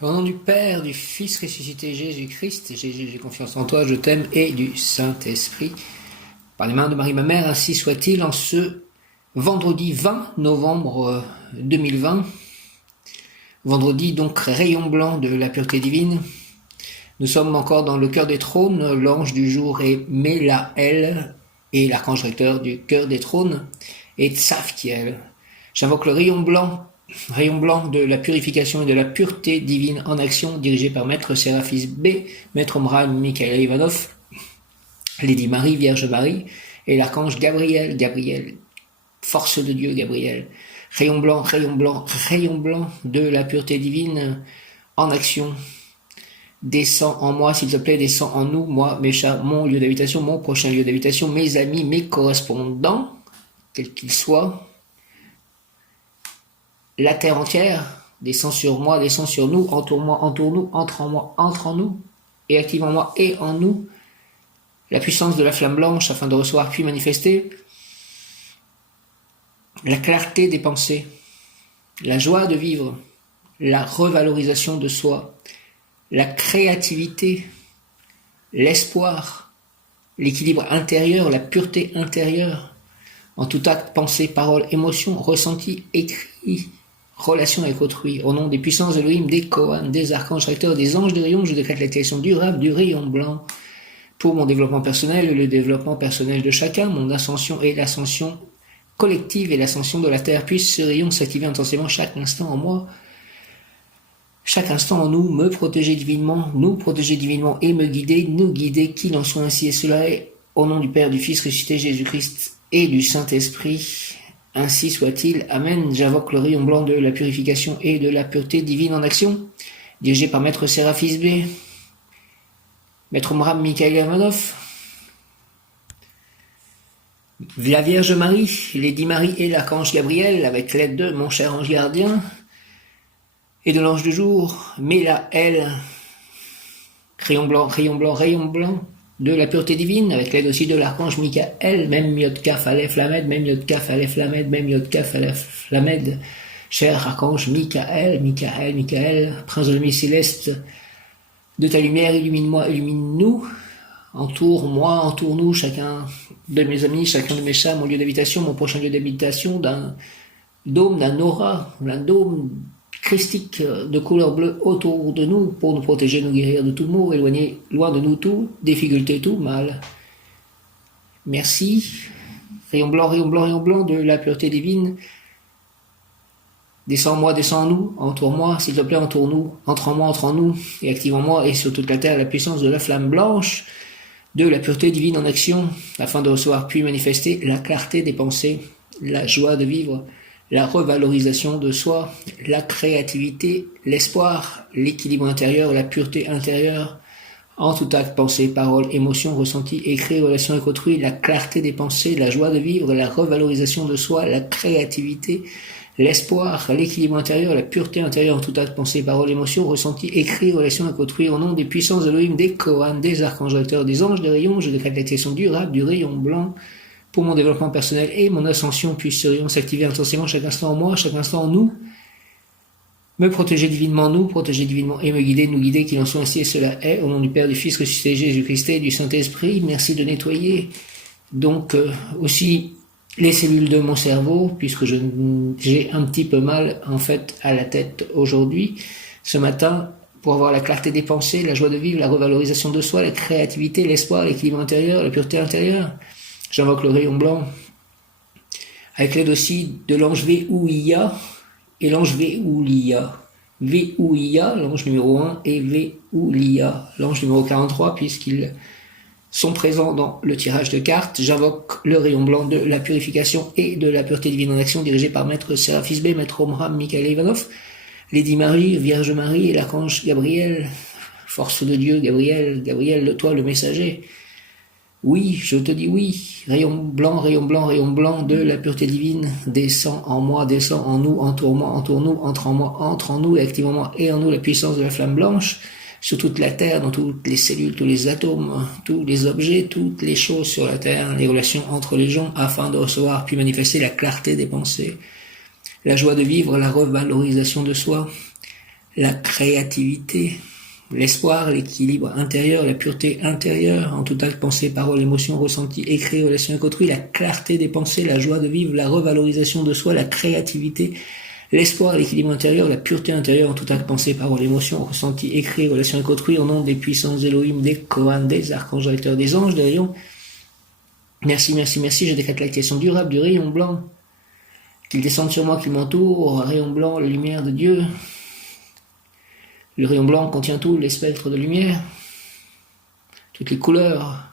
Au nom du Père, du Fils ressuscité Jésus-Christ, Jésus, j'ai confiance en toi, je t'aime, et du Saint-Esprit. Par les mains de Marie ma mère, ainsi soit-il en ce vendredi 20 novembre 2020. Vendredi, donc, rayon blanc de la pureté divine. Nous sommes encore dans le cœur des trônes, l'ange du jour est Mélaël, et l'archange recteur du cœur des trônes est Tsafkiel. J'invoque le rayon blanc de la purification et de la pureté divine en action, dirigé par Maître Séraphis B, Maître Omran Mikhail Ivanov, Lady Marie, Vierge Marie, et l'archange Gabriel, force de Dieu Gabriel. Rayon blanc de la pureté divine en action. Descends en moi, s'il te plaît, descends en nous, moi, mes chats, mon lieu d'habitation, mon prochain lieu d'habitation, mes amis, mes correspondants, quels qu'ils soient. La terre entière, descend sur moi, descend sur nous, entoure-moi, entoure-nous, entre en moi, entre en nous, et active en moi et en nous la puissance de la flamme blanche afin de recevoir puis manifester la clarté des pensées, la joie de vivre, la revalorisation de soi, la créativité, l'espoir, l'équilibre intérieur, la pureté intérieure, en tout acte, pensée, parole, émotion, ressenti, écrit, relation avec autrui, au nom des puissances de Elohim, des Kohan, des archanges recteurs, des anges de rayon, je décrète la création durable du rayon blanc pour mon développement personnel et le développement personnel de chacun, mon ascension et l'ascension collective et l'ascension de la terre. Puisse ce rayon s'activer intensément chaque instant en moi, chaque instant en nous, me protéger divinement, nous protéger divinement et me guider, nous guider, qu'il en soit ainsi et cela est, au nom du Père, du Fils ressuscité Jésus-Christ et du Saint-Esprit. Ainsi soit-il. Amen. J'invoque le rayon blanc de la purification et de la pureté divine en action, dirigé par Maître Séraphis B, Maître Omram Mikhail Ivanov, la Vierge Marie, Lady Marie et l'archange Gabriel, avec l'aide de mon cher ange gardien, et de l'ange du jour, Mélaël, rayon blanc, de la pureté divine, avec l'aide aussi de l'archange Michael, même Yod Kaf Aleph Lamed, même Yod Kaf Aleph Lamed, même Yod Kaf Aleph Lamed, cher archange Michael, prince de la nuit céleste, de ta lumière, illumine-moi, illumine-nous, entoure-moi, entoure-nous, chacun de mes amis, chacun de mes chats, mon lieu d'habitation, mon prochain lieu d'habitation, d'un dôme, d'un aura, d'un dôme christique de couleur bleue autour de nous pour nous protéger, nous guérir de tout mot, éloigner loin de nous tout, difficulté, tout mal. Merci. Rayon blanc de la pureté divine. Descends en moi, descends en nous, entoure-moi, s'il te plaît, entoure-nous, entre en nous, et active en moi et sur toute la terre la puissance de la flamme blanche de la pureté divine en action, afin de recevoir puis manifester la clarté des pensées, la joie de vivre, la revalorisation de soi, la créativité, l'espoir, l'équilibre intérieur, la pureté intérieure, en tout acte, pensée, parole, émotion, ressenti, écrit, relation avec autrui, la clarté des pensées, la joie de vivre, la revalorisation de soi, la créativité, l'espoir, l'équilibre intérieur, la pureté intérieure, en tout acte, pensée, parole, émotion, ressenti, écrit, relation avec autrui, au nom des puissances de Elohim, des Kohan, des archanges recteurs, des anges de rayon, je décrète la création durable du rayon blanc, pour mon développement personnel et mon ascension, puisse ce rayon s'activer intensément chaque instant en moi, chaque instant en nous, me protéger divinement et me guider, nous guider, qu'il en soit ainsi et cela est, au nom du Père, du Fils ressuscité Jésus-Christ et du Saint-Esprit. Merci de nettoyer donc aussi les cellules de mon cerveau, puisque j'ai un petit peu mal en fait à la tête aujourd'hui, ce matin, pour avoir la clarté des pensées, la joie de vivre, la revalorisation de soi, la créativité, l'espoir, l'équilibre intérieur, la pureté intérieure. J'invoque le rayon blanc, avec l'aide aussi de l'ange Véouïa et l'ange Véoulia. Véouïa, l'ange numéro 1, et Véoulia, l'ange numéro 43, puisqu'ils sont présents dans le tirage de cartes. J'invoque le rayon blanc de la purification et de la pureté divine en action, dirigé par Maître Séraphis B, Maître Omram Mikhail Ivanov, Lady Marie, Vierge Marie et l'archange Gabriel, force de Dieu, Gabriel, toi le messager. Oui, je te dis oui, rayon blanc de la pureté divine, descend en moi, descend en nous, entoure-moi, entoure-nous, entre en moi, entre en nous, et active en moi et en nous la puissance de la flamme blanche, sur toute la terre, dans toutes les cellules, tous les atomes, tous les objets, toutes les choses sur la terre, les relations entre les gens, afin de recevoir puis manifester la clarté des pensées, la joie de vivre, la revalorisation de soi, la créativité, l'espoir, l'équilibre intérieur, la pureté intérieure, en tout acte, pensée, parole, émotion, ressenti, écrit, relation avec autrui, la clarté des pensées, la joie de vivre, la revalorisation de soi, la créativité, l'espoir, l'équilibre intérieur, la pureté intérieure, en tout acte, pensée, parole, émotion, ressenti, écrit, relation avec autrui, au nom des puissances Elohim, des Kohan, des archanges directeurs, des anges, des rayons. Merci, merci, merci, je décrète l'activation durable du rayon blanc, qu'il descende sur moi, qu'il m'entoure, rayon blanc, la lumière de Dieu. Le rayon blanc contient tous les spectres de lumière, toutes les couleurs.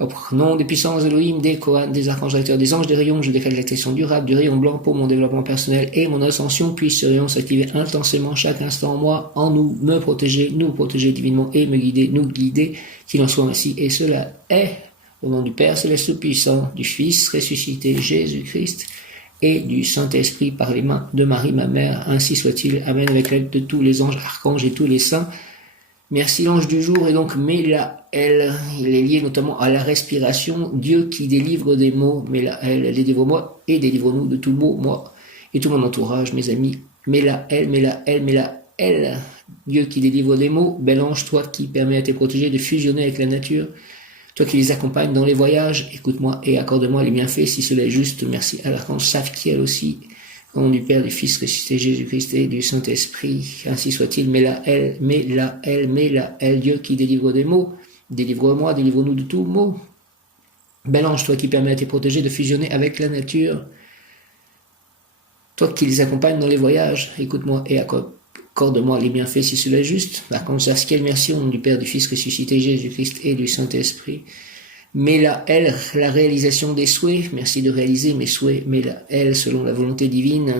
Au nom des puissances Elohim, des Kohan, des archanges directeurs, des anges, des rayons, je décrète l'activation durable du rayon blanc pour mon développement personnel et mon ascension. Puisse ce rayon s'activer intensément chaque instant en moi, en nous, me protéger, nous protéger divinement et me guider, nous guider, qu'il en soit ainsi. Et cela est, au nom du Père Céleste Tout-Puissant, du Fils ressuscité Jésus-Christ et du Saint-Esprit par les mains de Marie, ma mère, ainsi soit-il. Amen, avec l'aide de tous les anges, archanges et tous les saints. Merci l'ange du jour, et donc Mélaël, il est lié notamment à la respiration, Dieu qui délivre des maux, Mélaël, délivre-moi et délivre-nous de tout maux, moi et tout mon entourage, mes amis. Mélaël, Mélaël, Mélaël, Dieu qui délivre des maux, bel ange, toi qui permets à tes protégés de fusionner avec la nature, toi qui les accompagnes dans les voyages, écoute-moi et accorde-moi les bienfaits si cela est juste. Merci à l'archange Saphkiel aussi, au nom du Père, du Fils ressuscité Jésus-Christ et du Saint-Esprit, ainsi soit-il. Mélaël, Mélaël, Mélaël, Dieu qui délivre des maux, délivre-moi, délivre-nous de tout maux. Bel ange, toi qui permets à tes protégés de fusionner avec la nature, toi qui les accompagnes dans les voyages, écoute-moi et accorde-moi les bienfaits si cela est juste. L'archange Saphkiel, merci au nom du Père, du Fils ressuscité Jésus-Christ et du Saint-Esprit. Mélaël, la réalisation des souhaits, merci de réaliser mes souhaits, Mélaël, selon la volonté divine,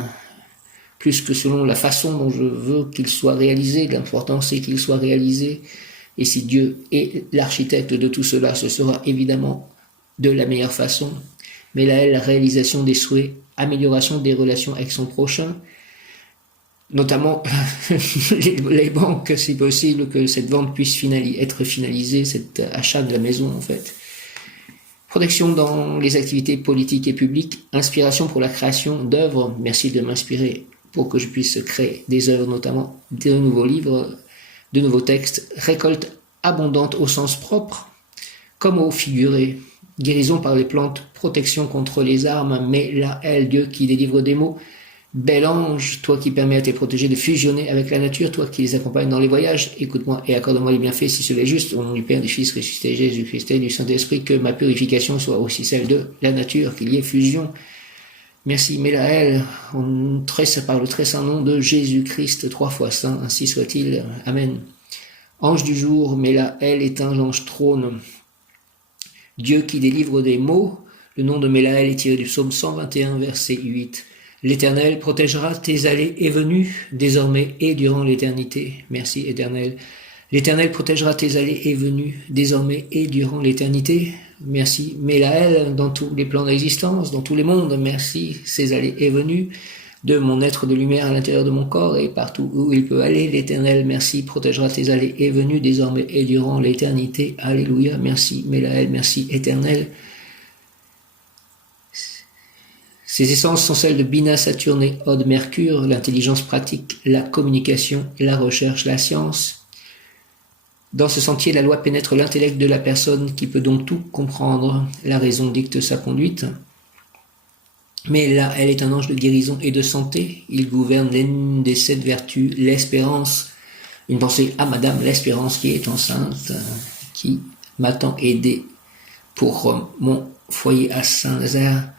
plus que selon la façon dont je veux qu'il soit réalisé, l'important c'est qu'il soit réalisé, et si Dieu est l'architecte de tout cela, ce sera évidemment de la meilleure façon. Mélaël, la réalisation des souhaits, amélioration des relations avec son prochain, notamment les banques, si possible, que cette vente puisse être finalisée, cet achat de la maison en fait. Protection dans les activités politiques et publiques, inspiration pour la création d'œuvres, merci de m'inspirer pour que je puisse créer des œuvres, notamment de nouveaux livres, de nouveaux textes, récolte abondante au sens propre, comme au figuré, guérison par les plantes, protection contre les armes, Mélaël, Dieu qui délivre des maux, bel ange, toi qui permets à tes protégés de fusionner avec la nature, toi qui les accompagnes dans les voyages, écoute-moi et accorde-moi les bienfaits si cela est juste, au nom du Père, du Fils ressuscité Jésus-Christ et du Saint-Esprit, que ma purification soit aussi celle de la nature, qu'il y ait fusion. Merci Mélaël, par le très saint nom de Jésus-Christ, 3 fois saint, ainsi soit-il. Amen. Ange du jour, Mélaël est un ange trône, Dieu qui délivre des maux. Le nom de Mélaël est tiré du psaume 121, verset 8. L'Éternel protégera tes allées et venues, désormais et durant l'éternité. Merci, Éternel. L'Éternel protégera tes allées et venues, désormais et durant l'éternité. Merci, Mélaël, dans tous les plans d'existence, dans tous les mondes. Merci, ces allées et venues de mon être de lumière à l'intérieur de mon corps et partout où il peut aller. L'Éternel, merci, protégera tes allées et venues, désormais et durant l'éternité. Alléluia. Merci, Mélaël. Merci, Éternel. Ces essences sont celles de Bina, Saturne et Od, Mercure, l'intelligence pratique, la communication, la recherche, la science. Dans ce sentier, la loi pénètre l'intellect de la personne qui peut donc tout comprendre. La raison dicte sa conduite. Mais là, elle est un ange de guérison et de santé. Il gouverne l'une des 7 vertus, l'espérance. Une pensée à Madame l'Espérance qui est enceinte, qui m'a tant aidé pour mon foyer à Saint-Nazaire.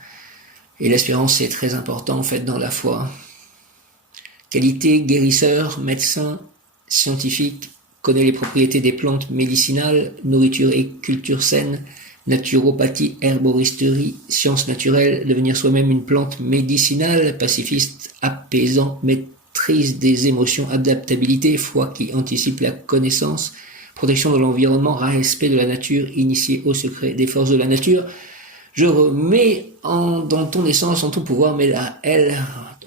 Et l'espérance, c'est très important, en fait, dans la foi. Qualité, guérisseur, médecin, scientifique, connaît les propriétés des plantes médicinales, nourriture et culture saine, naturopathie, herboristerie, sciences naturelles, devenir soi-même une plante médicinale, pacifiste, apaisant, maîtrise des émotions, adaptabilité, foi qui anticipe la connaissance, protection de l'environnement, respect de la nature, initié au secret des forces de la nature. Je remets dans ton essence, en ton pouvoir, mais là,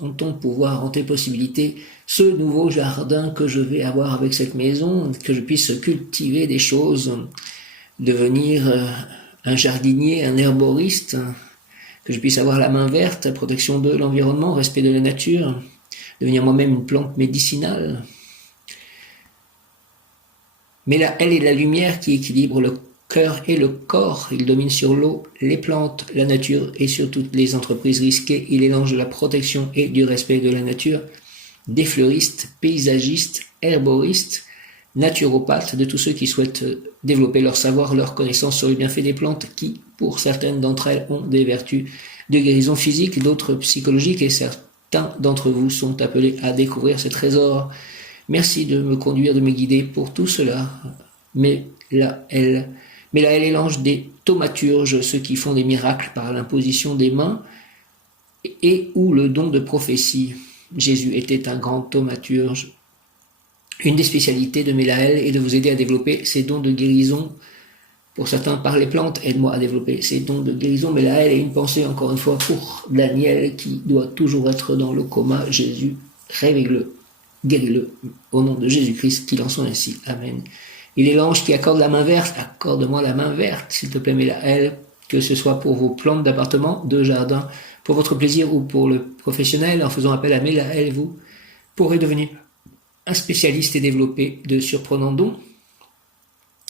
en ton pouvoir, en tes possibilités, ce nouveau jardin que je vais avoir avec cette maison, que je puisse cultiver des choses, devenir un jardinier, un herboriste, que je puisse avoir la main verte, protection de l'environnement, respect de la nature, devenir moi-même une plante médicinale. Mais là, elle est la lumière qui équilibre le cœur et le corps. Il domine sur l'eau, les plantes, la nature et sur toutes les entreprises risquées. Il est l'ange de la protection et du respect de la nature, des fleuristes, paysagistes, herboristes, naturopathes, de tous ceux qui souhaitent développer leur savoir, leur connaissance sur les bienfaits des plantes qui, pour certaines d'entre elles, ont des vertus de guérison physique, d'autres psychologiques, et certains d'entre vous sont appelés à découvrir ces trésors. Merci de me conduire, de me guider pour tout cela. Mais là, elle est l'ange des thaumaturges, ceux qui font des miracles par l'imposition des mains et ou le don de prophétie. Jésus était un grand thaumaturge. Une des spécialités de Mélaël est de vous aider à développer ces dons de guérison. Pour certains, par les plantes, aide-moi à développer ces dons de guérison. Mélaël est une pensée, encore une fois, pour Daniel, qui doit toujours être dans le coma. Jésus, réveille-le, guéris-le, au nom de Jésus-Christ, qu'il en soit ainsi. Amen. Il est l'ange qui accorde la main verte. Accorde-moi la main verte, s'il te plaît, Mélaël, que ce soit pour vos plantes d'appartement, de jardin, pour votre plaisir ou pour le professionnel. En faisant appel à Mélaël, vous pourrez devenir un spécialiste et développer de surprenants dons.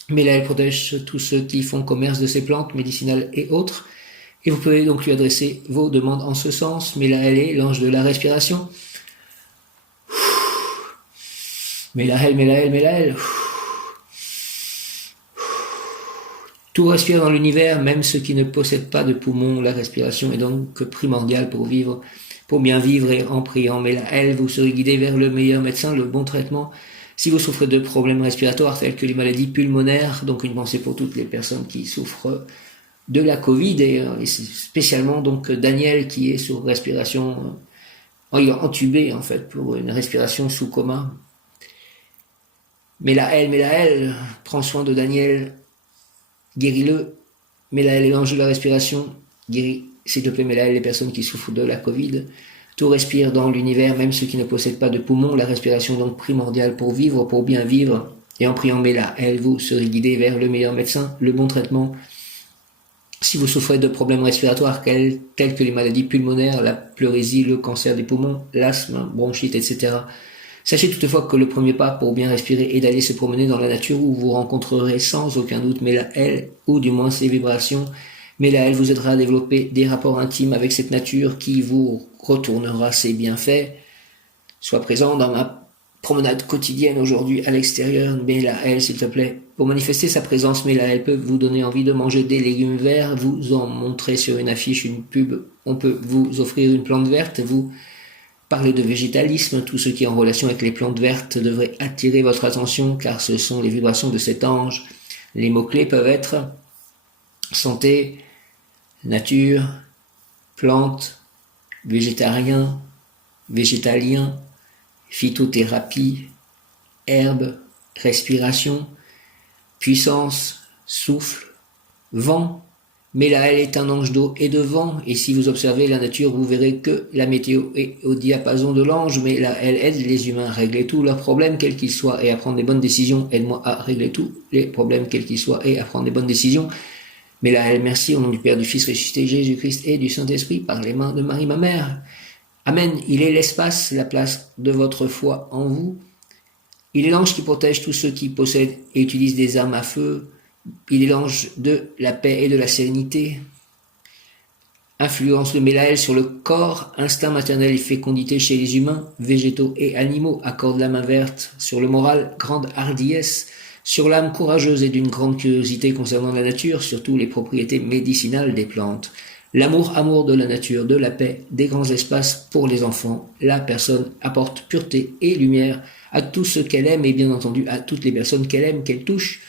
Mélaël protège tous ceux qui font commerce de ces plantes médicinales et autres, et vous pouvez donc lui adresser vos demandes en ce sens. Mélaël est l'ange de la respiration. Mélaël, Mélaël, Mélaël. Tout respire dans l'univers, même ceux qui ne possèdent pas de poumons. La respiration est donc primordiale pour vivre, pour bien vivre, et en priant Mélaël, vous serez guidé vers le meilleur médecin, le bon traitement. Si vous souffrez de problèmes respiratoires tels que les maladies pulmonaires, donc une pensée pour toutes les personnes qui souffrent de la Covid, et spécialement donc Daniel qui est sous respiration, entubé en fait, pour une respiration sous coma. Mélaël, prends soin de Daniel, guéris-le. Mélaël est l'ange de la respiration, guéris, s'il te plaît, Mélaël, les personnes qui souffrent de la Covid. Tout respire dans l'univers, même ceux qui ne possèdent pas de poumons. La respiration est donc primordiale pour vivre, pour bien vivre. Et en priant Mélaël, vous serez guidé vers le meilleur médecin, le bon traitement. Si vous souffrez de problèmes respiratoires tels que les maladies pulmonaires, la pleurésie, le cancer des poumons, l'asthme, bronchite, etc., sachez toutefois que le premier pas pour bien respirer est d'aller se promener dans la nature où vous rencontrerez sans aucun doute Mélaël, ou du moins ses vibrations. Mélaël vous aidera à développer des rapports intimes avec cette nature qui vous retournera ses bienfaits. Sois présent dans ma promenade quotidienne aujourd'hui à l'extérieur. Mélaël, s'il te plaît. Pour manifester sa présence, Mélaël peut vous donner envie de manger des légumes verts, vous en montrer sur une affiche, une pub. On peut vous offrir une plante verte, vous parler de végétalisme. Tout ce qui est en relation avec les plantes vertes devrait attirer votre attention car ce sont les vibrations de cet ange. Les mots-clés peuvent être santé, nature, plantes, végétarien, végétalien, phytothérapie, herbe, respiration, puissance, souffle, vent. Mélaël est un ange d'eau et de vent, et si vous observez la nature, vous verrez que la météo est au diapason de l'ange. Mélaël aide les humains à régler tous leurs problèmes, quels qu'ils soient, et à prendre des bonnes décisions. Aide-moi à régler tous les problèmes, quels qu'ils soient, et à prendre des bonnes décisions. Mélaël, merci, au nom du Père, du Fils ressuscité, Jésus-Christ et du Saint-Esprit, par les mains de Marie, ma mère. Amen. Il est l'espace, la place de votre foi en vous. Il est l'ange qui protège tous ceux qui possèdent et utilisent des armes à feu. Il est l'ange de la paix et de la sérénité. Influence de Mélaël sur le corps, instinct maternel et fécondité chez les humains, végétaux et animaux. Accorde la main verte. Sur le moral, grande hardiesse. Sur l'âme courageuse et d'une grande curiosité concernant la nature, surtout les propriétés médicinales des plantes. Amour de la nature, de la paix, des grands espaces pour les enfants. La personne apporte pureté et lumière à tout ce qu'elle aime et bien entendu à toutes les personnes qu'elle aime, qu'elle touche.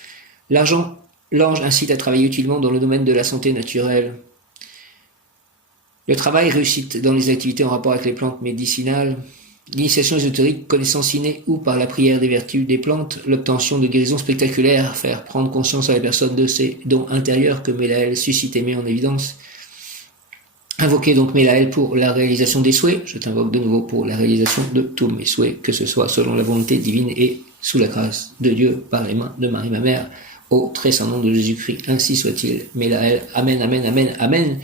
L'ange incite à travailler utilement dans le domaine de la santé naturelle. Le travail réussit dans les activités en rapport avec les plantes médicinales. L'initiation ésotérique, connaissance innée ou par la prière des vertus des plantes, l'obtention de guérisons spectaculaires, faire prendre conscience à la personne de ces dons intérieurs que Mélaël suscite et met en évidence. Invoquez donc Mélaël pour la réalisation des souhaits. Je t'invoque de nouveau pour la réalisation de tous mes souhaits, que ce soit selon la volonté divine et sous la grâce de Dieu par les mains de Marie, ma mère, au très saint nom de Jésus-Christ. Ainsi soit-il. Mélaël, amen, amen, amen, amen.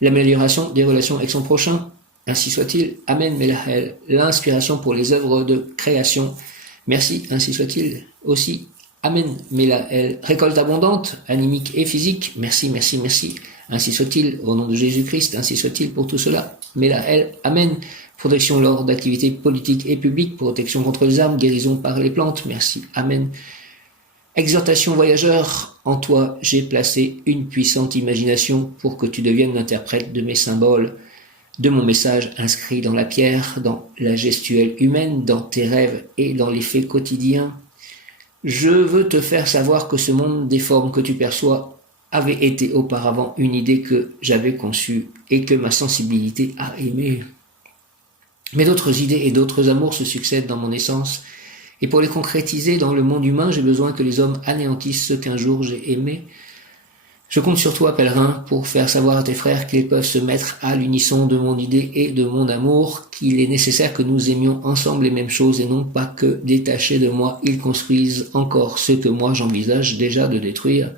L'amélioration des relations avec son prochain. ainsi soit-il. Amen, Melahel. L'inspiration pour les œuvres de création. Merci, ainsi soit-il. Aussi, Amen, Melahel. Récolte abondante, animique et physique. Merci, merci, merci. Ainsi soit-il, au nom de Jésus-Christ, ainsi soit-il pour tout cela. Melahel, Amen. Protection lors d'activités politiques et publiques, protection contre les armes, guérison par les plantes. Merci, Amen. Exhortation voyageur, en toi j'ai placé une puissante imagination pour que tu deviennes l'interprète de mes symboles, de mon message inscrit dans la pierre, dans la gestuelle humaine, dans tes rêves et dans les faits quotidiens. Je veux te faire savoir que ce monde des formes que tu perçois avait été auparavant une idée que j'avais conçue et que ma sensibilité a aimée. Mais d'autres idées et d'autres amours se succèdent dans mon essence, et pour les concrétiser dans le monde humain, j'ai besoin que les hommes anéantissent ce qu'un jour j'ai aimé. Je compte sur toi, pèlerin, pour faire savoir à tes frères qu'ils peuvent se mettre à l'unisson de mon idée et de mon amour, qu'il est nécessaire que nous aimions ensemble les mêmes choses et non pas que, détachés de moi, ils construisent encore ce que moi j'envisage déjà de détruire.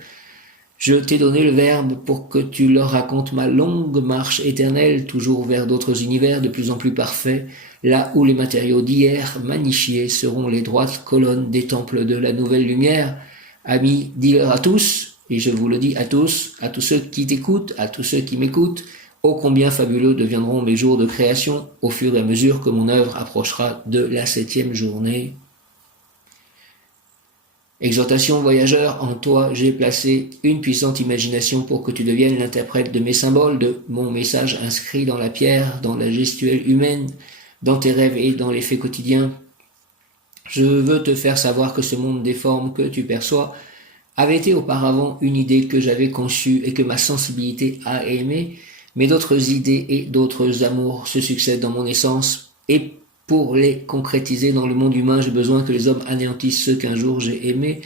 Je t'ai donné le verbe pour que tu leur racontes ma longue marche éternelle, toujours vers d'autres univers de plus en plus parfaits, là où les matériaux d'hier, magnifiés, seront les droites colonnes des temples de la nouvelle lumière. Amis, dis-leur à tous, et je vous le dis à tous ceux qui t'écoutent, à tous ceux qui m'écoutent, ô combien fabuleux deviendront mes jours de création au fur et à mesure que mon œuvre approchera de la 7e journée. Exhortation voyageur, en toi j'ai placé une puissante imagination pour que tu deviennes l'interprète de mes symboles, de mon message inscrit dans la pierre, dans la gestuelle humaine, dans tes rêves et dans les faits quotidiens. Je veux te faire savoir que ce monde des formes que tu perçois avait été auparavant une idée que j'avais conçue et que ma sensibilité a aimée, mais d'autres idées et d'autres amours se succèdent dans mon essence, et pour les concrétiser dans le monde humain, j'ai besoin que les hommes anéantissent ceux qu'un jour j'ai aimés.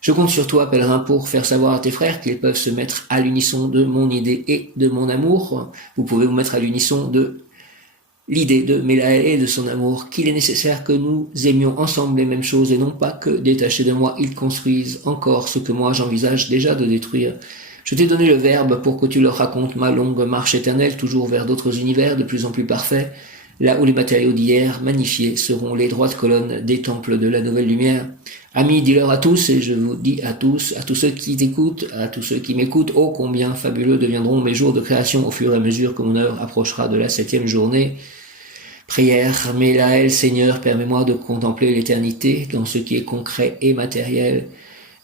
Je compte sur toi, pèlerin, pour faire savoir à tes frères qu'ils peuvent se mettre à l'unisson de mon idée et de mon amour. Vous pouvez vous mettre à l'unisson de l'idée de Melahel et de son amour, qu'il est nécessaire que nous aimions ensemble les mêmes choses et non pas que, détachés de moi, ils construisent encore ce que moi j'envisage déjà de détruire. Je t'ai donné le verbe pour que tu leur racontes ma longue marche éternelle, toujours vers d'autres univers de plus en plus parfaits, là où les matériaux d'hier, magnifiés, seront les droites colonnes des temples de la nouvelle lumière. Amis, dis-leur à tous, et je vous dis à tous ceux qui t'écoutent, à tous ceux qui m'écoutent, ô combien fabuleux deviendront mes jours de création au fur et à mesure que mon œuvre approchera de la 7e journée. Prière, Melahel, Seigneur, permets-moi de contempler l'éternité dans ce qui est concret et matériel.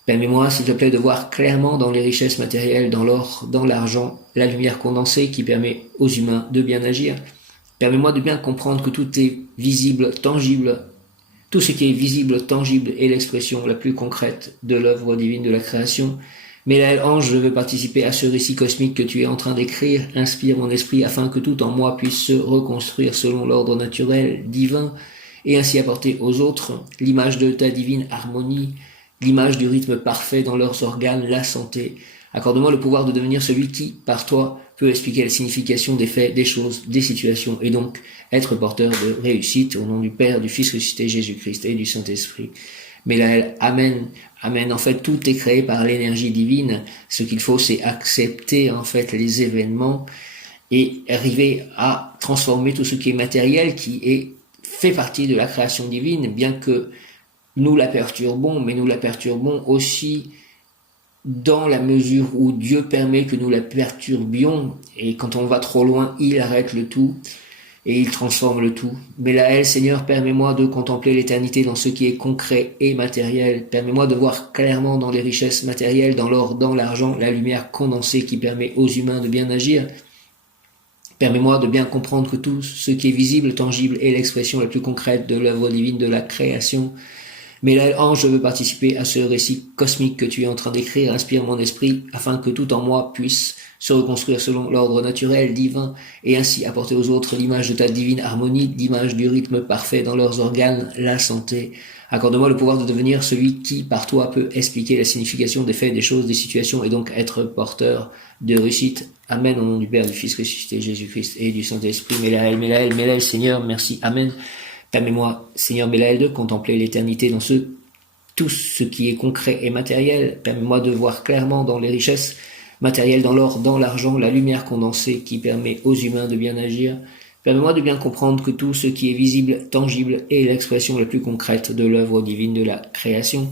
Permets-moi, s'il te plaît, de voir clairement dans les richesses matérielles, dans l'or, dans l'argent, la lumière condensée qui permet aux humains de bien agir. Permets-moi de bien comprendre que tout est visible, tangible. Tout ce qui est visible, tangible est l'expression la plus concrète de l'œuvre divine de la création. Melahel, ange, je veux participer à ce récit cosmique que tu es en train d'écrire. Inspire mon esprit afin que tout en moi puisse se reconstruire selon l'ordre naturel, divin, et ainsi apporter aux autres l'image de ta divine harmonie, l'image du rythme parfait dans leurs organes, la santé. Accorde-moi le pouvoir de devenir celui qui, par toi, peut expliquer la signification des faits, des choses, des situations, et donc être porteur de réussite au nom du Père, du Fils ressuscité Jésus-Christ et du Saint-Esprit. Melahel, Amen, Amen. En fait, tout est créé par l'énergie divine. Ce qu'il faut, c'est accepter, en fait, les événements et arriver à transformer tout ce qui est matériel, fait partie de la création divine, bien que nous la perturbons, mais nous la perturbons aussi dans la mesure où Dieu permet que nous la perturbions, et quand on va trop loin, il arrête le tout et il transforme le tout. Melahel, Seigneur, permets-moi de contempler l'éternité dans ce qui est concret et matériel. Permets-moi de voir clairement dans les richesses matérielles, dans l'or, dans l'argent, la lumière condensée qui permet aux humains de bien agir. Permets-moi de bien comprendre que tout ce qui est visible, tangible, est l'expression la plus concrète de l'œuvre divine de la création. Melahel, ange, je veux participer à ce récit cosmique que tu es en train d'écrire. Inspire mon esprit afin que tout en moi puisse se reconstruire selon l'ordre naturel, divin, et ainsi apporter aux autres l'image de ta divine harmonie, l'image du rythme parfait dans leurs organes, la santé. Accorde-moi le pouvoir de devenir celui qui, par toi, peut expliquer la signification des faits, des choses, des situations, et donc être porteur de réussite. Amen, au nom du Père, du Fils ressuscité Jésus-Christ et du Saint-Esprit. Melahel, Melahel, Melahel, Seigneur, merci, Amen. Permets-moi, Seigneur Melahel, de contempler l'éternité dans tout ce qui est concret et matériel. Permets-moi de voir clairement dans les richesses matérielles, dans l'or, dans l'argent, la lumière condensée qui permet aux humains de bien agir. Permets-moi de bien comprendre que tout ce qui est visible, tangible, est l'expression la plus concrète de l'œuvre divine de la création.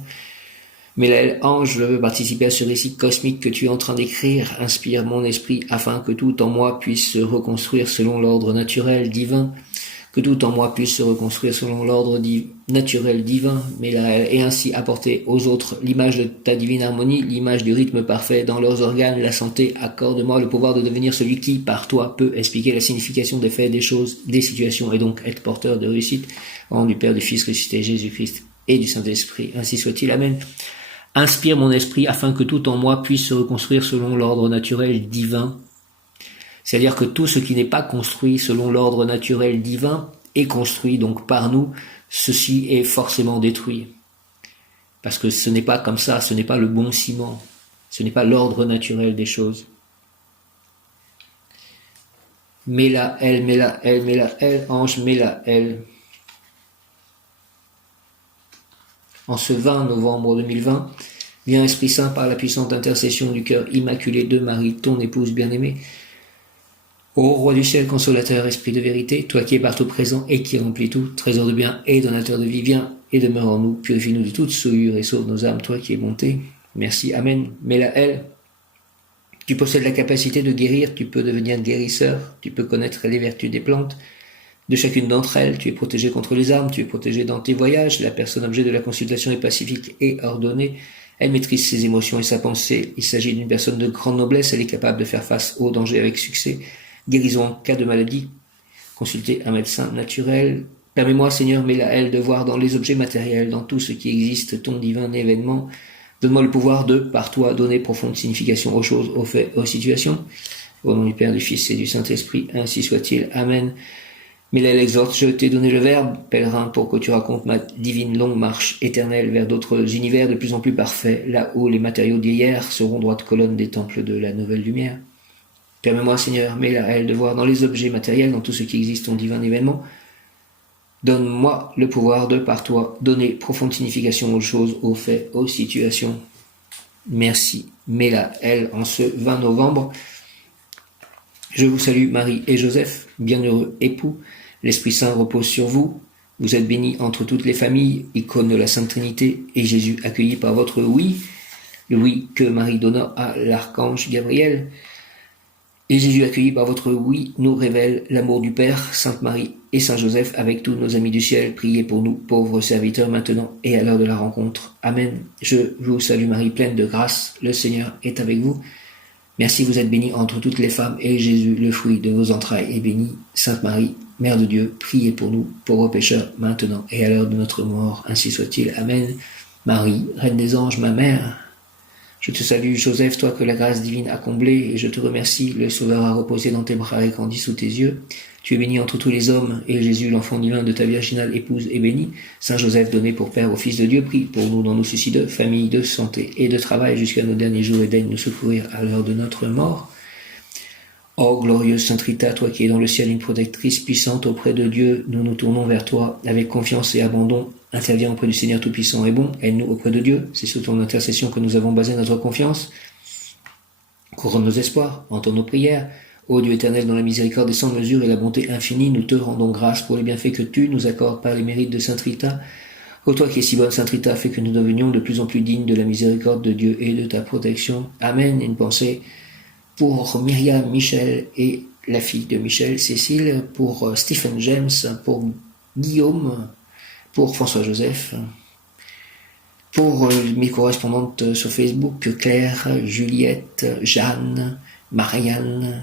Mélaël, ange, je veux participer à ce récit cosmique que tu es en train d'écrire. Inspire mon esprit afin que tout en moi puisse se reconstruire selon l'ordre naturel divin. Que tout en moi puisse se reconstruire selon l'ordre naturel divin. Mélaël, et ainsi apporter aux autres l'image de ta divine harmonie, l'image du rythme parfait dans leurs organes, la santé. Accorde-moi le pouvoir de devenir celui qui, par toi, peut expliquer la signification des faits, des choses, des situations, et donc être porteur de réussite. Au nom du Père, du Fils ressuscité, Jésus-Christ, et du Saint-Esprit. Ainsi soit-il. Amen. Inspire mon esprit afin que tout en moi puisse se reconstruire selon l'ordre naturel divin. C'est-à-dire que tout ce qui n'est pas construit selon l'ordre naturel divin est construit donc par nous. Ceci est forcément détruit. Parce que ce n'est pas comme ça, ce n'est pas le bon ciment. Ce n'est pas l'ordre naturel des choses. Mélaël, ange Mélaël. En ce 20 novembre 2020, viens Esprit Saint par la puissante intercession du cœur immaculé de Marie, ton épouse bien-aimée. Ô Roi du ciel, consolateur, Esprit de vérité, toi qui es partout présent et qui remplis tout, trésor de bien et donateur de vie, viens et demeure en nous, purifie-nous de toute souillure et sauve nos âmes, toi qui es bonté. Merci, Amen. Mélaël, tu possèdes la capacité de guérir, tu peux devenir guérisseur, tu peux connaître les vertus des plantes. De chacune d'entre elles, tu es protégé contre les armes, tu es protégé dans tes voyages, la personne objet de la consultation est pacifique et ordonnée, elle maîtrise ses émotions et sa pensée, il s'agit d'une personne de grande noblesse, elle est capable de faire face aux dangers avec succès, guérison en cas de maladie, consulter un médecin naturel, permets-moi Seigneur Mélaël de voir dans les objets matériels, dans tout ce qui existe, ton divin événement, donne-moi le pouvoir de, par toi, donner profonde signification aux choses, aux faits, aux situations, au nom du Père, du Fils et du Saint-Esprit, ainsi soit-il, Amen. Mélaël exhorte, je t'ai donné le verbe, pèlerin, pour que tu racontes ma divine longue marche éternelle vers d'autres univers de plus en plus parfaits, là où les matériaux d'hier seront droites colonnes des temples de la nouvelle lumière. Permets-moi, Seigneur, Mélaël, de voir dans les objets matériels, dans tout ce qui existe, ton divin événement. Donne-moi le pouvoir de, par toi, donner profonde signification aux choses, aux faits, aux situations. Merci, Mélaël, en ce 20 novembre. Je vous salue, Marie et Joseph, bienheureux époux. L'Esprit Saint repose sur vous. Vous êtes bénis entre toutes les familles, icône de la Sainte Trinité, et Jésus accueilli par votre oui, le oui que Marie donna à l'archange Gabriel. Et Jésus accueilli par votre oui nous révèle l'amour du Père, Sainte Marie et Saint Joseph avec tous nos amis du ciel. Priez pour nous, pauvres serviteurs, maintenant et à l'heure de la rencontre. Amen. Je vous salue Marie, pleine de grâce. Le Seigneur est avec vous. Merci, vous êtes bénie entre toutes les femmes, et Jésus, le fruit de vos entrailles, est béni. Sainte Marie, Mère de Dieu, priez pour nous, pauvres pécheurs, maintenant et à l'heure de notre mort. Ainsi soit-il. Amen. Marie, Reine des anges, ma mère, je te salue, Joseph, toi que la grâce divine a comblé, et je te remercie, le Sauveur a reposé dans tes bras et grandi sous tes yeux. Tu es béni entre tous les hommes, et Jésus, l'enfant divin de ta virginale épouse, est béni. Saint Joseph, donné pour Père au Fils de Dieu, prie pour nous dans nos soucis de famille, de santé et de travail jusqu'à nos derniers jours, et daigne nous secourir à l'heure de notre mort. Ô glorieuse Sainte Rita, toi qui es dans le ciel une protectrice puissante auprès de Dieu, nous nous tournons vers toi avec confiance et abandon. Interviens auprès du Seigneur Tout-Puissant et bon, aide-nous auprès de Dieu. C'est sous ton intercession que nous avons basé notre confiance. Couronne nos espoirs, entends nos prières. Ô Dieu éternel, dans la miséricorde et sans mesure et la bonté infinie, nous te rendons grâce pour les bienfaits que tu nous accordes par les mérites de Sainte Rita. Ô toi qui es si bonne, Sainte Rita, fais que nous devenions de plus en plus dignes de la miséricorde de Dieu et de ta protection. Amen. Une pensée pour Myriam, Michel et la fille de Michel, Cécile, pour Stephen James, pour Guillaume, pour François-Joseph, pour mes correspondantes sur Facebook, Claire, Juliette, Jeanne, Marianne.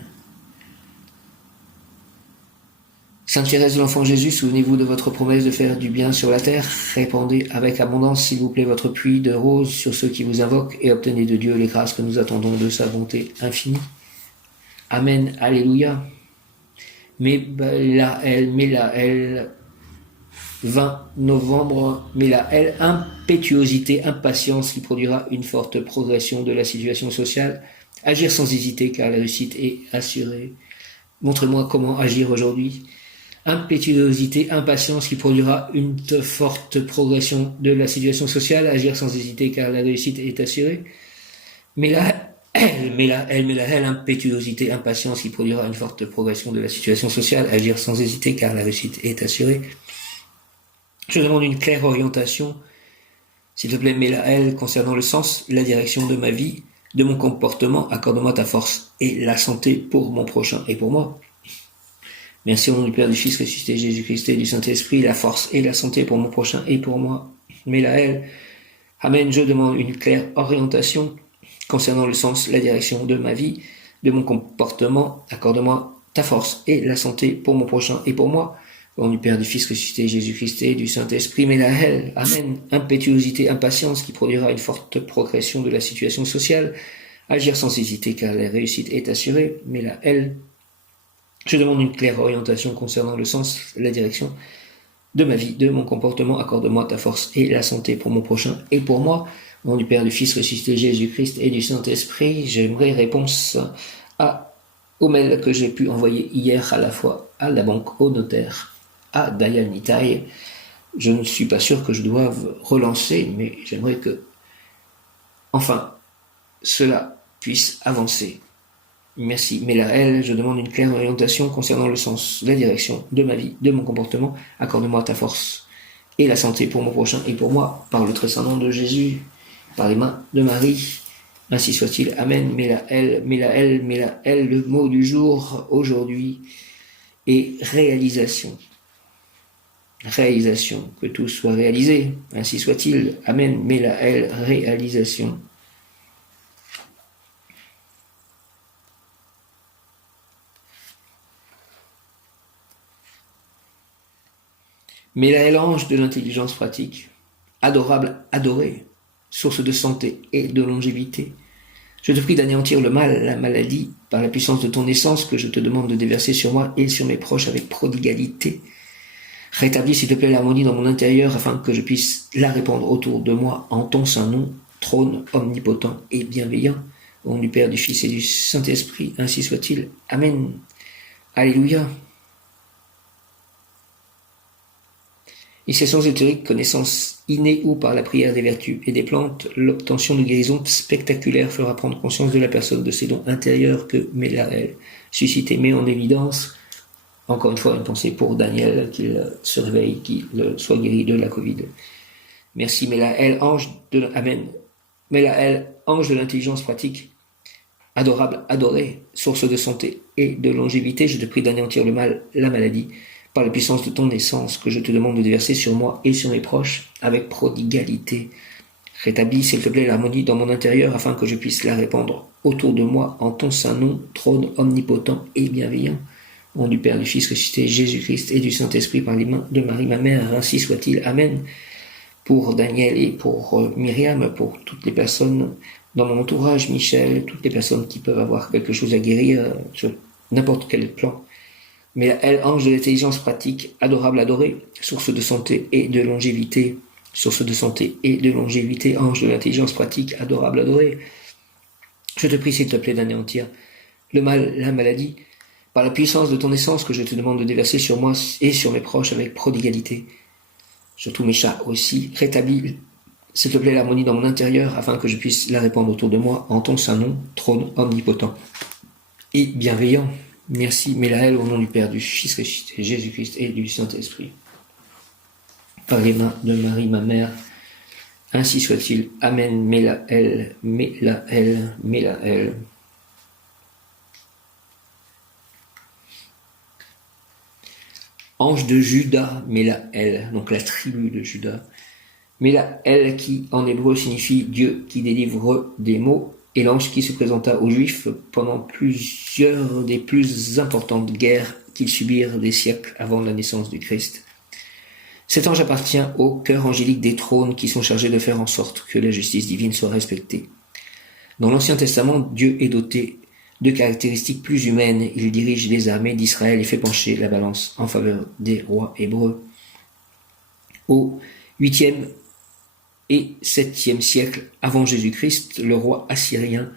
Sainte Thérèse de l'Enfant Jésus, souvenez-vous de votre promesse de faire du bien sur la terre. Répandez avec abondance, s'il vous plaît, votre pluie de roses sur ceux qui vous invoquent et obtenez de Dieu les grâces que nous attendons de sa bonté infinie. Amen. Alléluia. Mélaël, 20 novembre, Mélaël, impétuosité, impatience qui produira une forte progression de la situation sociale. Agir sans hésiter car la réussite est assurée. Montre-moi comment agir aujourd'hui. Impétuosité, impatience qui produira une forte progression de la situation sociale. Agir sans hésiter car la réussite est assurée. Elle, impétuosité, impatience qui produira une forte progression de la situation sociale, agir sans hésiter car la réussite est assurée. Je demande une claire orientation, s'il te plaît, elle, concernant le sens, la direction de ma vie, de mon comportement, accorde-moi ta force et la santé pour mon prochain et pour moi. Merci au nom du Père, du Fils ressuscité, Jésus-Christ et du Saint-Esprit, la force et la santé pour mon prochain et pour moi. elle. Amen, je demande une claire orientation concernant le sens, la direction de ma vie, de mon comportement, accorde-moi ta force et la santé pour mon prochain et pour moi. Au nom du Père, du Fils ressuscité, Jésus-Christ et du Saint-Esprit, elle. Amen. Impétuosité, impatience qui produira une forte progression de la situation sociale. Agir sans hésiter car la réussite est assurée. elle. Je demande une claire orientation concernant le sens, la direction de ma vie, de mon comportement. Accorde-moi ta force et la santé pour mon prochain et pour moi. Au nom du Père, du Fils ressuscité, Jésus-Christ et du Saint-Esprit, j'aimerais réponse au mail que j'ai pu envoyer hier à la fois à la banque, au notaire, à Diane Nitaï. Je ne suis pas sûr que je doive relancer, mais j'aimerais que, enfin, cela puisse avancer. Merci. elle, je demande une claire orientation concernant le sens, la direction de ma vie, de mon comportement. Accorde-moi ta force et la santé pour mon prochain et pour moi, par le très saint nom de Jésus, par les mains de Marie. Ainsi soit-il. Amen. elle, le mot du jour aujourd'hui est réalisation. Réalisation, que tout soit réalisé, ainsi soit-il. Amen. elle, réalisation. elle, ange de l'intelligence pratique, adorable, adoré, source de santé et de longévité. Je te prie d'anéantir le mal, la maladie, par la puissance de ton essence que je te demande de déverser sur moi et sur mes proches avec prodigalité. Rétablis, s'il te plaît, l'harmonie dans mon intérieur afin que je puisse la répandre autour de moi en ton saint nom, trône omnipotent et bienveillant. Au nom du Père, du Fils et du Saint-Esprit, ainsi soit-il. Amen. Alléluia. Initiation ésotérique, connaissance innée ou par la prière des vertus et des plantes, l'obtention de guérison spectaculaire fera prendre conscience de la personne de ses dons intérieurs que elle suscite et met en évidence. Encore une fois, une pensée pour Daniel, qu'il se réveille, qu'il soit guéri de la Covid. Merci, elle, ange de Amen. elle, ange de l'intelligence pratique, adorable, adoré, source de santé et de longévité, je te prie d'anéantir le mal, la maladie, par la puissance de ton essence que je te demande de déverser sur moi et sur mes proches avec prodigalité. Rétablis, s'il te plaît, l'harmonie dans mon intérieur afin que je puisse la répandre autour de moi en ton saint nom, trône omnipotent et bienveillant. Au nom du Père, du Fils ressuscité, Jésus-Christ et du Saint-Esprit par les mains de Marie, ma mère, ainsi soit-il. Amen. Pour Daniel et pour Myriam, pour toutes les personnes dans mon entourage, Michel, toutes les personnes qui peuvent avoir quelque chose à guérir sur n'importe quel plan. elle, ange de l'intelligence pratique, adorable, adoré, source de santé et de longévité, source de santé et de longévité, ange de l'intelligence pratique, adorable, adoré. Je te prie, s'il te plaît, d'anéantir le mal, la maladie, par la puissance de ton essence que je te demande de déverser sur moi et sur mes proches avec prodigalité. Surtout mes chats aussi. Rétablis, s'il te plaît, l'harmonie dans mon intérieur afin que je puisse la répandre autour de moi en ton saint nom, trône omnipotent et bienveillant. Merci, elle, au nom du Père, du Fils ressuscité, Jésus-Christ et du Saint-Esprit. Par les mains de Marie, ma mère, ainsi soit-il. Amen. elle. Ange de Judas, elle, donc la tribu de Judas. elle qui en hébreu signifie Dieu qui délivre des maux, et l'ange qui se présenta aux Juifs pendant plusieurs des plus importantes guerres qu'ils subirent des siècles avant la naissance du Christ. Cet ange appartient au cœur angélique des trônes qui sont chargés de faire en sorte que la justice divine soit respectée. Dans l'Ancien Testament, Dieu est doté de caractéristiques plus humaines. Il dirige les armées d'Israël et fait pencher la balance en faveur des rois hébreux. Au 8e et 7e siècle avant Jésus-Christ, le roi assyrien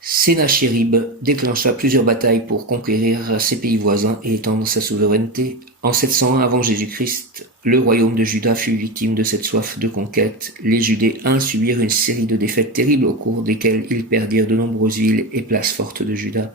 Sennachérib déclencha plusieurs batailles pour conquérir ses pays voisins et étendre sa souveraineté. En 701 avant Jésus-Christ, Le royaume de Juda fut victime de cette soif de conquête. Les Judéens subirent une série de défaites terribles au cours desquelles ils perdirent de nombreuses villes et places fortes de Juda.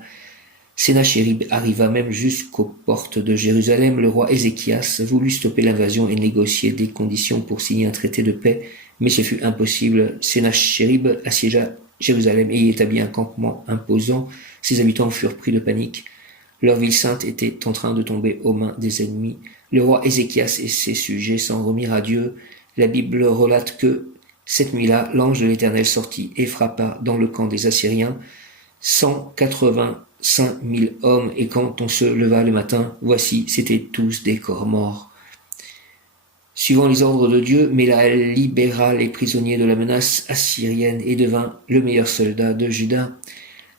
Sennachérib arriva même jusqu'aux portes de Jérusalem. Le roi Ézéchias voulut stopper l'invasion et négocier des conditions pour signer un traité de paix, mais ce fut impossible. Sennachérib assiégea Jérusalem et y établit un campement imposant. Ses habitants furent pris de panique. Leur ville sainte était en train de tomber aux mains des ennemis. Le roi Ézéchias et ses sujets s'en remirent à Dieu. La Bible relate que, cette nuit-là, l'ange de l'Éternel sortit et frappa dans le camp des Assyriens 185 000 hommes, et quand on se leva le matin, voici, c'étaient tous des corps morts. Suivant les ordres de Dieu, Mélaël libéra les prisonniers de la menace assyrienne et devint le meilleur soldat de Juda.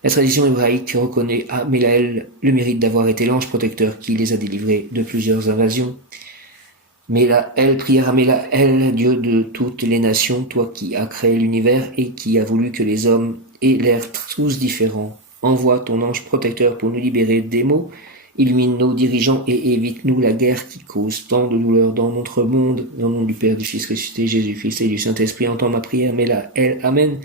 La tradition hébraïque reconnaît à Mélaël le mérite d'avoir été l'ange protecteur qui les a délivrés de plusieurs invasions. Mélaël, prière à Mélaël, Dieu de toutes les nations, toi qui as créé l'univers et qui as voulu que les hommes aient l'air tous différents. Envoie ton ange protecteur pour nous libérer des maux, illumine nos dirigeants et évite-nous la guerre qui cause tant de douleur dans notre monde. Au nom du Père, du Fils ressuscité, Jésus-Christ et du Saint-Esprit, entends ma prière, Mélaël, Amen.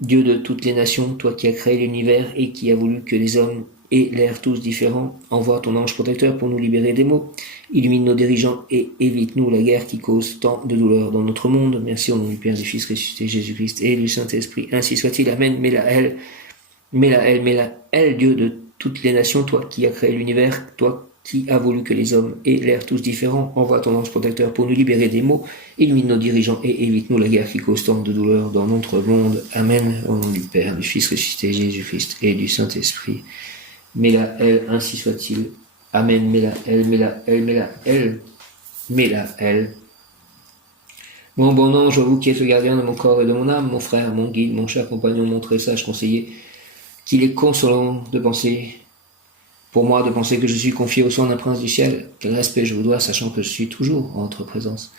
Dieu de toutes les nations, toi qui as créé l'univers et qui as voulu que les hommes aient l'air tous différents, envoie ton ange protecteur pour nous libérer des maux, illumine nos dirigeants et évite-nous la guerre qui cause tant de douleur dans notre monde. Merci au nom du Père, du Fils ressuscité, Jésus-Christ et du Saint-Esprit, ainsi soit-il. Amen. Mélaël, Dieu de toutes les nations, toi qui as créé l'univers, toi qui as voulu que les hommes aient l'air tous différents, envoie ton ange protecteur pour nous libérer des maux, illumine nos dirigeants et évite-nous la guerre qui cause tant de douleur dans notre monde. Amen. Au nom du Père, du Fils ressuscité, Jésus-Christ et du Saint-Esprit. Mélaël, ainsi soit-il. Amen. Mélaël. Mon bon ange, vous qui êtes le gardien de mon corps et de mon âme, mon frère, mon guide, mon cher compagnon, mon très sage conseiller, qu'il est consolant de penser, pour moi, de penser que je suis confié au soin d'un prince du ciel. Quel respect je vous dois, sachant que je suis toujours en votre présence.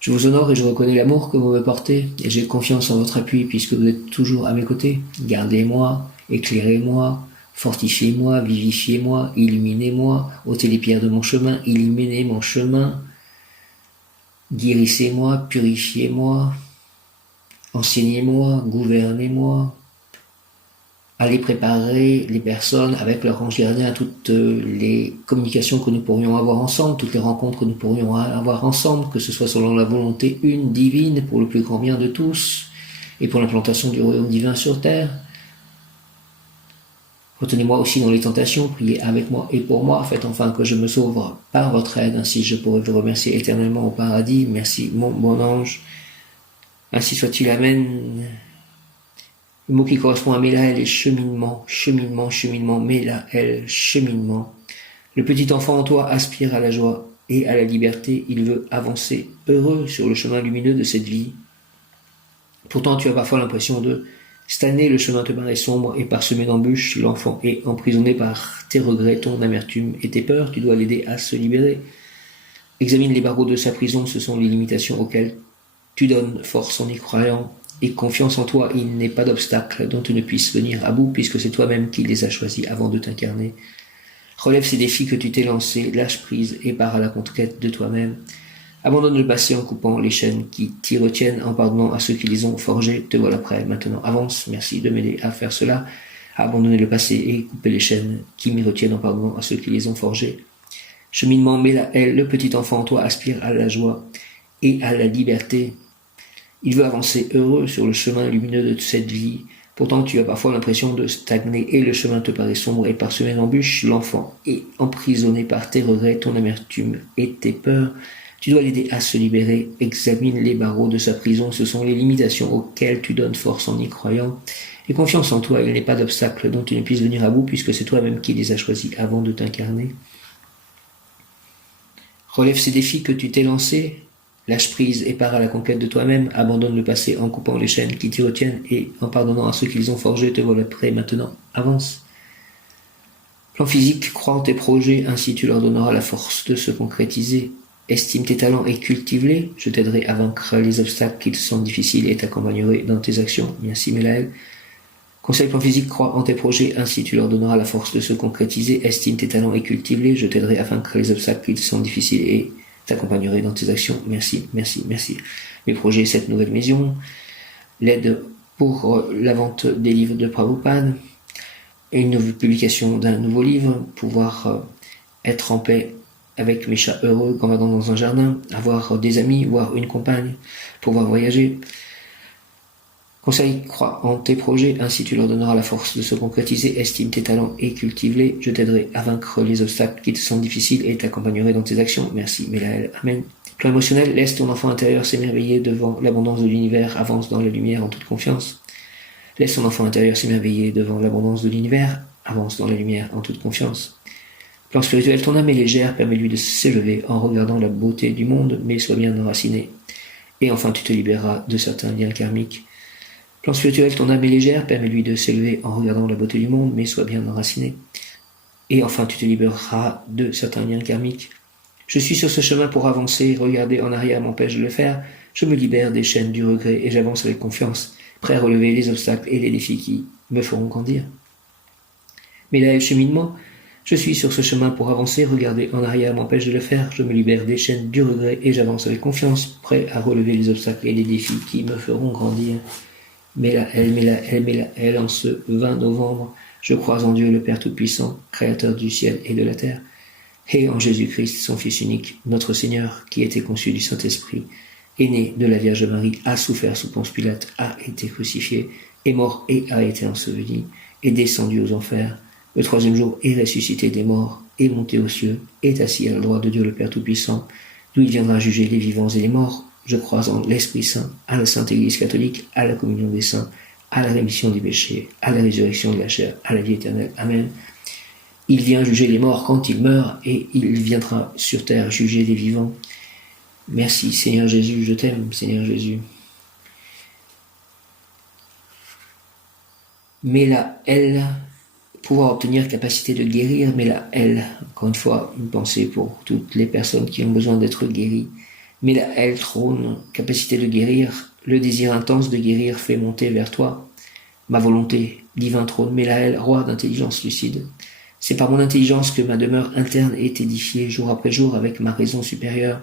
Je vous honore et je reconnais l'amour que vous me portez, et j'ai confiance en votre appui, puisque vous êtes toujours à mes côtés. Gardez-moi, éclairez-moi, fortifiez-moi, vivifiez-moi, illuminez-moi, ôtez les pierres de mon chemin, illuminez mon chemin, guérissez-moi, purifiez-moi, enseignez-moi, gouvernez-moi. Allez préparer les personnes avec leur ange gardien à toutes les communications que nous pourrions avoir ensemble, toutes les rencontres que nous pourrions avoir ensemble, que ce soit selon la volonté une divine pour le plus grand bien de tous et pour l'implantation du royaume divin sur terre. Retenez-moi aussi dans les tentations, priez avec moi et pour moi, faites enfin que je me sauve par votre aide, ainsi je pourrai vous remercier éternellement au paradis. Merci mon bon ange. Ainsi soit-il, Amen. Le mot qui correspond à Mélaël est cheminement, Mélaël, cheminement. Le petit enfant en toi aspire à la joie et à la liberté, il veut avancer heureux sur le chemin lumineux de cette vie. Pourtant tu as parfois l'impression de stagner, le chemin te paraît sombre et parsemé d'embûches, l'enfant est emprisonné par tes regrets, ton amertume et tes peurs, tu dois l'aider à se libérer. Examine les barreaux de sa prison, ce sont les limitations auxquelles tu donnes force en y croyant. Et confiance en toi, il n'est pas d'obstacle dont tu ne puisses venir à bout, puisque c'est toi-même qui les as choisis avant de t'incarner. Relève ces défis que tu t'es lancés, lâche prise et pars à la conquête de toi-même. Abandonne le passé en coupant les chaînes qui t'y retiennent, en pardonnant à ceux qui les ont forgés. Te voilà prêt, maintenant avance, merci de m'aider à faire cela, à abandonner le passé et couper les chaînes qui m'y retiennent en pardonnant à ceux qui les ont forgés. Cheminement Mélaël, le petit enfant en toi aspire à la joie et à la liberté. Il veut avancer heureux sur le chemin lumineux de cette vie. Pourtant, tu as parfois l'impression de stagner et le chemin te paraît sombre et parsemé d'embûches. L'enfant est emprisonné par tes regrets, ton amertume et tes peurs. Tu dois l'aider à se libérer. Examine les barreaux de sa prison. Ce sont les limitations auxquelles tu donnes force en y croyant. Et confiance en toi, il n'est pas d'obstacle dont tu ne puisses venir à bout, puisque c'est toi-même qui les as choisis avant de t'incarner. Relève ces défis que tu t'es lancés. Lâche prise et pars à la conquête de toi-même, abandonne le passé en coupant les chaînes qui t'y retiennent et en pardonnant à ceux qui les ont forgés, te voilà prêt maintenant, avance. Plan physique, crois en tes projets, ainsi tu leur donneras la force de se concrétiser. Estime tes talents et cultive-les, je t'aiderai à vaincre les obstacles qui te sont difficiles et t'accompagnerai dans tes actions. Merci Mélaël. Conseil plan physique, crois en tes projets, ainsi tu leur donneras la force de se concrétiser. Estime tes talents et cultive-les, je t'aiderai à vaincre les obstacles qui te sont difficiles et t'accompagnerai dans tes actions. Merci, merci, merci. Mes projets, cette nouvelle maison, l'aide pour la vente des livres de Prabhupada, et une nouvelle publication d'un nouveau livre, pouvoir être en paix avec mes chats heureux en allant dans un jardin, avoir des amis, voir une compagne, pouvoir voyager. Conseil, crois en tes projets, ainsi tu leur donneras la force de se concrétiser, estime tes talents et cultive-les, je t'aiderai à vaincre les obstacles qui te sont difficiles et t'accompagnerai dans tes actions. Merci, Mélaël. Amen. Plan émotionnel, laisse ton enfant intérieur s'émerveiller devant l'abondance de l'univers, avance dans la lumière en toute confiance. Laisse ton enfant intérieur s'émerveiller devant l'abondance de l'univers, avance dans la lumière en toute confiance. Plan spirituel, ton âme est légère, permets-lui de s'élever en regardant la beauté du monde, mais sois bien enraciné. Et enfin, tu te libéreras de certains liens karmiques. Plan spirituel, ton âme est légère, permets-lui de s'élever en regardant la beauté du monde, mais sois bien enraciné. Et enfin, tu te libéreras de certains liens karmiques. Je suis sur ce chemin pour avancer, regarder en arrière m'empêche de le faire. Je me libère des chaînes du regret et j'avance avec confiance, prêt à relever les obstacles et les défis qui me feront grandir. Mais là, le cheminement, je suis sur ce chemin pour avancer, regarder en arrière m'empêche de le faire. Je me libère des chaînes du regret et j'avance avec confiance, prêt à relever les obstacles et les défis qui me feront grandir. Mais en ce 20 novembre, je crois en Dieu le Père Tout-Puissant, Créateur du ciel et de la terre, et en Jésus-Christ, son Fils unique, notre Seigneur, qui était conçu du Saint-Esprit, est né de la Vierge Marie, a souffert sous Ponce Pilate, a été crucifié, est mort et a été enseveli, est descendu aux enfers, le troisième jour est ressuscité des morts, est monté aux cieux, est assis à la droite de Dieu le Père Tout-Puissant, d'où il viendra juger les vivants et les morts. Je crois en l'Esprit Saint, à la Sainte Église catholique, à la communion des saints, à la rémission des péchés, à la résurrection de la chair, à la vie éternelle. Amen. Il vient juger les morts quand il meurt, et il viendra sur terre juger les vivants. Merci Seigneur Jésus, je t'aime Seigneur Jésus. Mais là, elle, pouvoir obtenir capacité de guérir, mais là, elle, encore une fois, une pensée pour toutes les personnes qui ont besoin d'être guéries. Mais là, elle trône, capacité de guérir, le désir intense de guérir fait monter vers toi. Ma volonté, divin trône, mais là, elle, roi d'intelligence lucide. C'est par mon intelligence que ma demeure interne est édifiée jour après jour avec ma raison supérieure.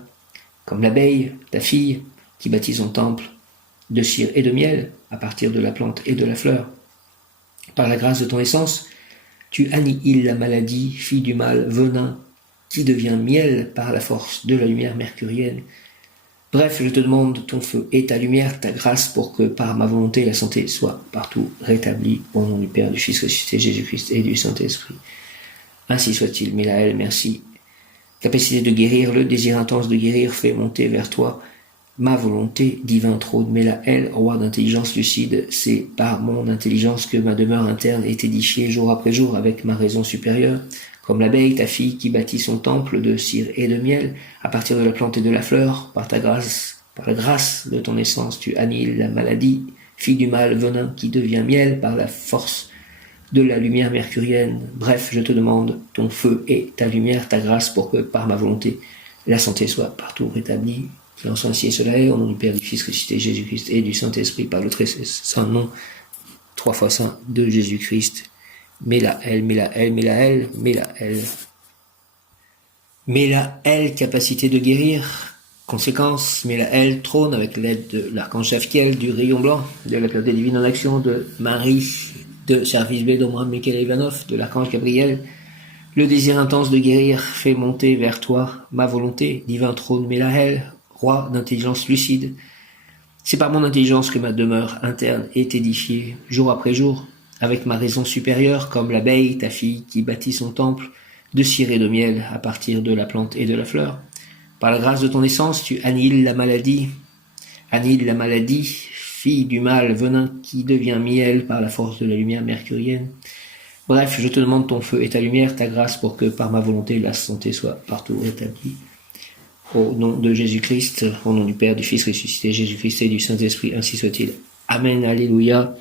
Comme l'abeille, ta fille, qui bâtit son temple de cire et de miel à partir de la plante et de la fleur. Par la grâce de ton essence, tu annihiles la maladie, fille du mal, venin, qui devient miel par la force de la lumière mercurienne. Bref, je te demande ton feu et ta lumière, ta grâce, pour que par ma volonté la santé soit partout rétablie au nom du Père, du Fils ressuscité, Jésus-Christ et du Saint-Esprit. Ainsi soit-il, Mélaël, merci. Capacité de guérir, le désir intense de guérir fait monter vers toi ma volonté, divin trône, Mélaël, roi d'intelligence lucide. C'est par mon intelligence que ma demeure interne est édifiée jour après jour avec ma raison supérieure. Comme l'abeille, ta fille, qui bâtit son temple de cire et de miel, à partir de la plante et de la fleur, par ta grâce, par la grâce de ton essence, tu annihiles la maladie, fille du mal, venin, qui devient miel par la force de la lumière mercurienne. Bref, je te demande ton feu et ta lumière, ta grâce, pour que, par ma volonté, la santé soit partout rétablie. Qu'il en soit ainsi et cela est, au nom du Père, du Fils ressuscité, Jésus-Christ, et du Saint-Esprit, par le très saint nom, 3 fois saint de Jésus-Christ. Mélaël, Mélaël, Mélaël, Mélaël. Mélaël, capacité de guérir. Conséquence, Mélaël trône avec l'aide de l'archange Jafkiel, du rayon blanc, de la clarté divine en action, de Marie, de Service B, d'Omran Mikhaël Ivanov, de l'archange Gabriel. Le désir intense de guérir fait monter vers toi ma volonté, divin trône Mélaël, roi d'intelligence lucide. C'est par mon intelligence que ma demeure interne est édifiée, jour après jour, avec ma raison supérieure, comme l'abeille, ta fille, qui bâtit son temple de cire et de miel à partir de la plante et de la fleur. Par la grâce de ton essence, tu annihiles la maladie, fille du mal, venin qui devient miel par la force de la lumière mercurienne. Bref, je te demande ton feu et ta lumière, ta grâce, pour que par ma volonté la santé soit partout rétablie. Au nom de Jésus-Christ, au nom du Père, du Fils ressuscité, Jésus-Christ et du Saint-Esprit, ainsi soit-il. Amen, alléluia.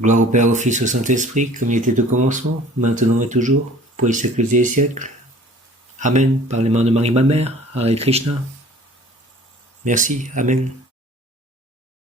Gloire au Père, au Fils, au Saint-Esprit, comme il était au commencement, maintenant et toujours, pour les siècles et les siècles. Amen. Par les mains de Marie, ma mère, Hare Krishna. Merci. Amen.